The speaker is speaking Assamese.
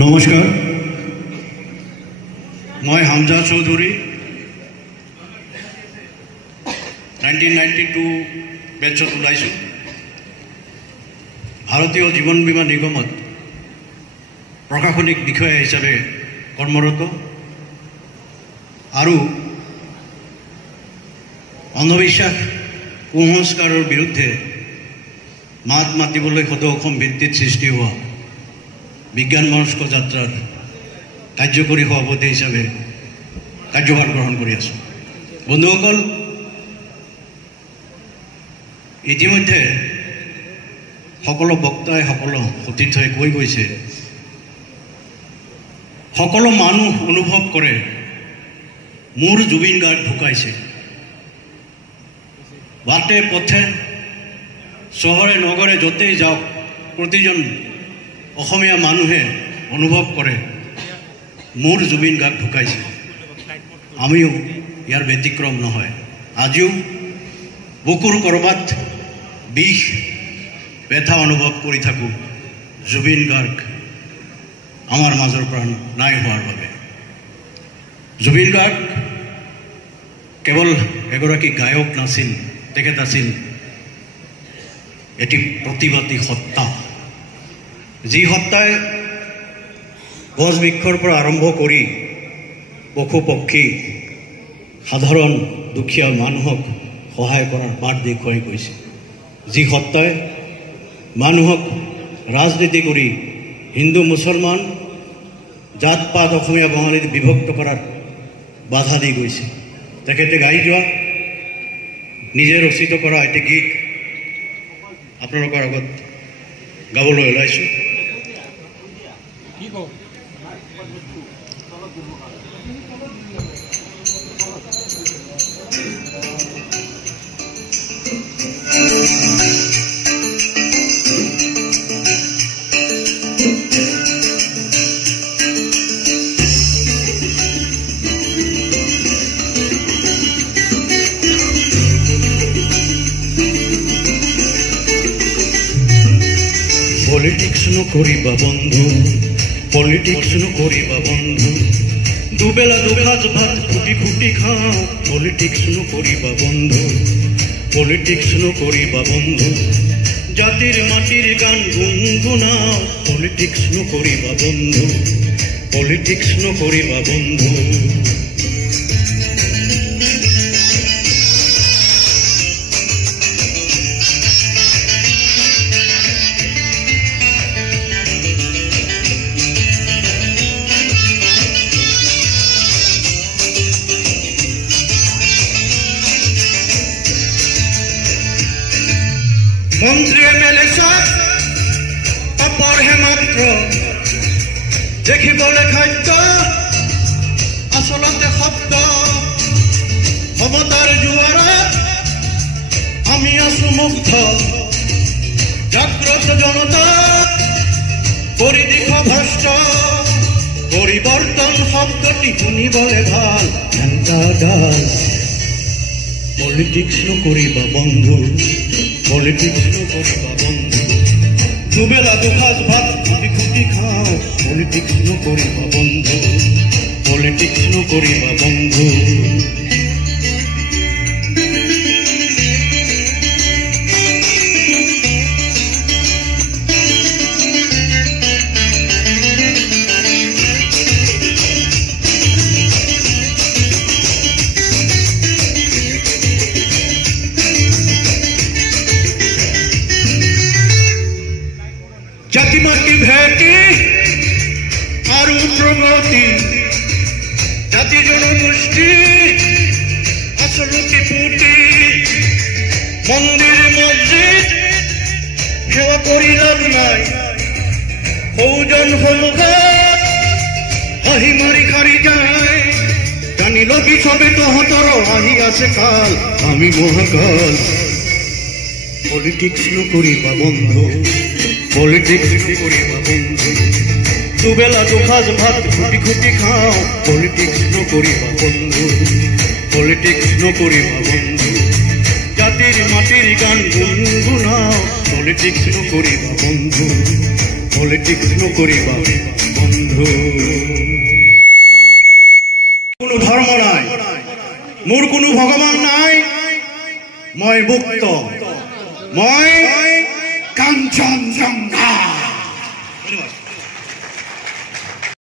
নমস্কাৰ, মই হামজা চৌধুৰী 1992 বেচত ওলাইছোঁ। ভাৰতীয় জীৱন বীমা নিগমত প্ৰশাসনিক বিষয়া হিচাপে কৰ্মৰত আৰু অন্ধবিশ্বাস কুসংস্কাৰৰ বিৰুদ্ধে মাত মাতিবলৈ সদৌ অসম ভিত্তিত সৃষ্টি হোৱা বিজ্ঞান মনস্ক যাত্ৰাৰ কাৰ্যকৰী সভাপতি হিচাপে কাৰ্যভাৰ গ্ৰহণ কৰি আছোঁ। বন্ধুসকল, ইতিমধ্যে সকলো বক্তাই সকলো সতীৰ্থই কৈ গৈছে, সকলো মানুহ অনুভৱ কৰে মোৰ জুবিন গাৰ্গ ঢুকাইছে। বাটে পথে চহৰে নগৰে য'তেই যাওক প্ৰতিজন অসমীয়া মানুহে অনুভৱ কৰে মোৰ জুবিন গাৰ্গ ঢুকাইছে। আমিও ইয়াৰ ব্যতিক্ৰম নহয়। আজিও বুকুৰ ক'ৰবাত বিষ ব্যথা অনুভৱ কৰি থাকোঁ জুবিন গাৰ্গ আমাৰ মাজৰ পৰা নাই হোৱাৰ বাবে। জুবিন গাৰ্গ কেৱল এগৰাকী গায়ক নাছিল, তেখেত আছিল এটি প্ৰতিবাদী সত্তা, যি সত্তাই গছ বৃক্ষৰ পৰা আৰম্ভ কৰি পশু পক্ষী সাধাৰণ দুখীয়া মানুহক সহায় কৰাৰ বাট দেখুৱাই গৈছে, যি সত্তাই মানুহক ৰাজনীতি কৰি হিন্দু মুছলমান জাত পাত অসমীয়া বঙালীত বিভক্ত কৰাত বাধা দি গৈছে। তেখেতে গাই যোৱা নিজে ৰচিত কৰা এটি গীত আপোনালোকৰ আগত গাবলৈ ওলাইছোঁ। পলিটিক্স নকৰিবা বন্ধু, পলিটিক্স নকৰিবা বন্ধু, দুবেলা দুসাঁজ ভাত ফুটি ফুটি খাওঁ। পলিটিক্স নকৰিবা বন্ধু, পলিটিক্স নকৰিবা বন্ধু, জাতিৰ মাটিৰ গান গুণগুণাওঁ। পলিটিক্স নকৰিবা বন্ধু, পলিটিক্স নকৰিবা বন্ধু। মন্ত্ৰী এমএলএ চব অপৰহে মাত্ৰ, দেখিবলৈ খাদ্য আচলতে শব্দ। সমতাৰ জোৱাৰত আমি আছো মুগ্ধ, জাগ্ৰত জনতা কৰি দিশ ভ্ৰষ্ট। পৰিৱৰ্তন শব্দটি শুনিবলৈ ভাল ঘণ্টা ডাল। পলিটিক্স নকৰিবা বন্ধু, পলিটিক্স নকৰিবা বন্ধু, দুবেলা দুসাঁজ ভাত ফুটি ফুটি খাওঁ। পলিটিক্স নকৰিবা বন্ধু, পলিটিক্স নকৰিবা বন্ধু। জাতি মাটি ভেটি আৰু প্ৰগতি, জাতি জনগোষ্ঠী আচলতে পুতি। মন্দিৰ মছজিদ সেৱা কৰি লাভ নাই, সৌজন সন্মুখত হাঁহি মাৰি খাৰি যায়। জানি লবি চবে তহঁতৰ আহি আছে কাল, আমি মহাকাল। পলিটিক্স নকৰিবা বন্ধু, পলিটিক্স নকৰিবা বন্ধু, দুবেলা দুসাঁজ ভাত খুটি খুটি খাওঁ। পলিটিক্স নকৰিবা বন্ধু, পলিটিক্স নকৰিবা বন্ধু, জাতিৰ মাটিৰ গান গুণগুণাওঁ। পলিটিক্স নকৰিবা বন্ধু, পলিটিক্স নকৰিবা বন্ধু। বন্ধু কোনো ধৰ্ম নাই মোৰ কোনো ভগৱান নাই মই মুক্ত মই কাঞ্চনজঙ্ঘা ধন্যবাদ